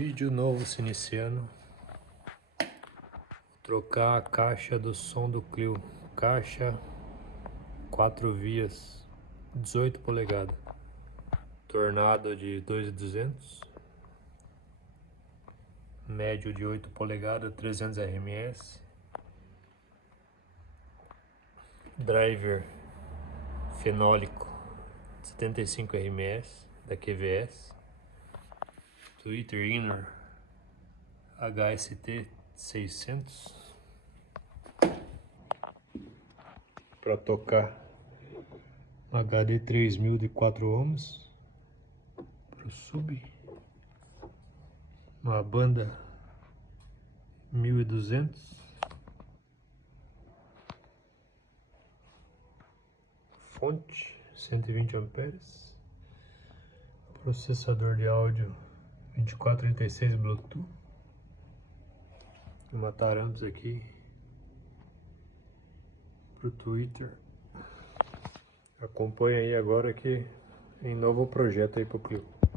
Vídeo novo se iniciando. Vou trocar a caixa do som do Clio. Caixa 4 vias, 18 polegadas. Tornado de 2.200. Médio de 8 polegadas, 300 RMS. Driver fenólico 75 RMS da QVS. Twitter Inner HST 600 para tocar HD 3000 de 4 ohms para o sub, uma banda 1200, fonte 120 amperes, processador de áudio 2436 Bluetooth, uma Taramps aqui pro Twitter. Acompanha aí agora que em novo projeto aí pro Clio.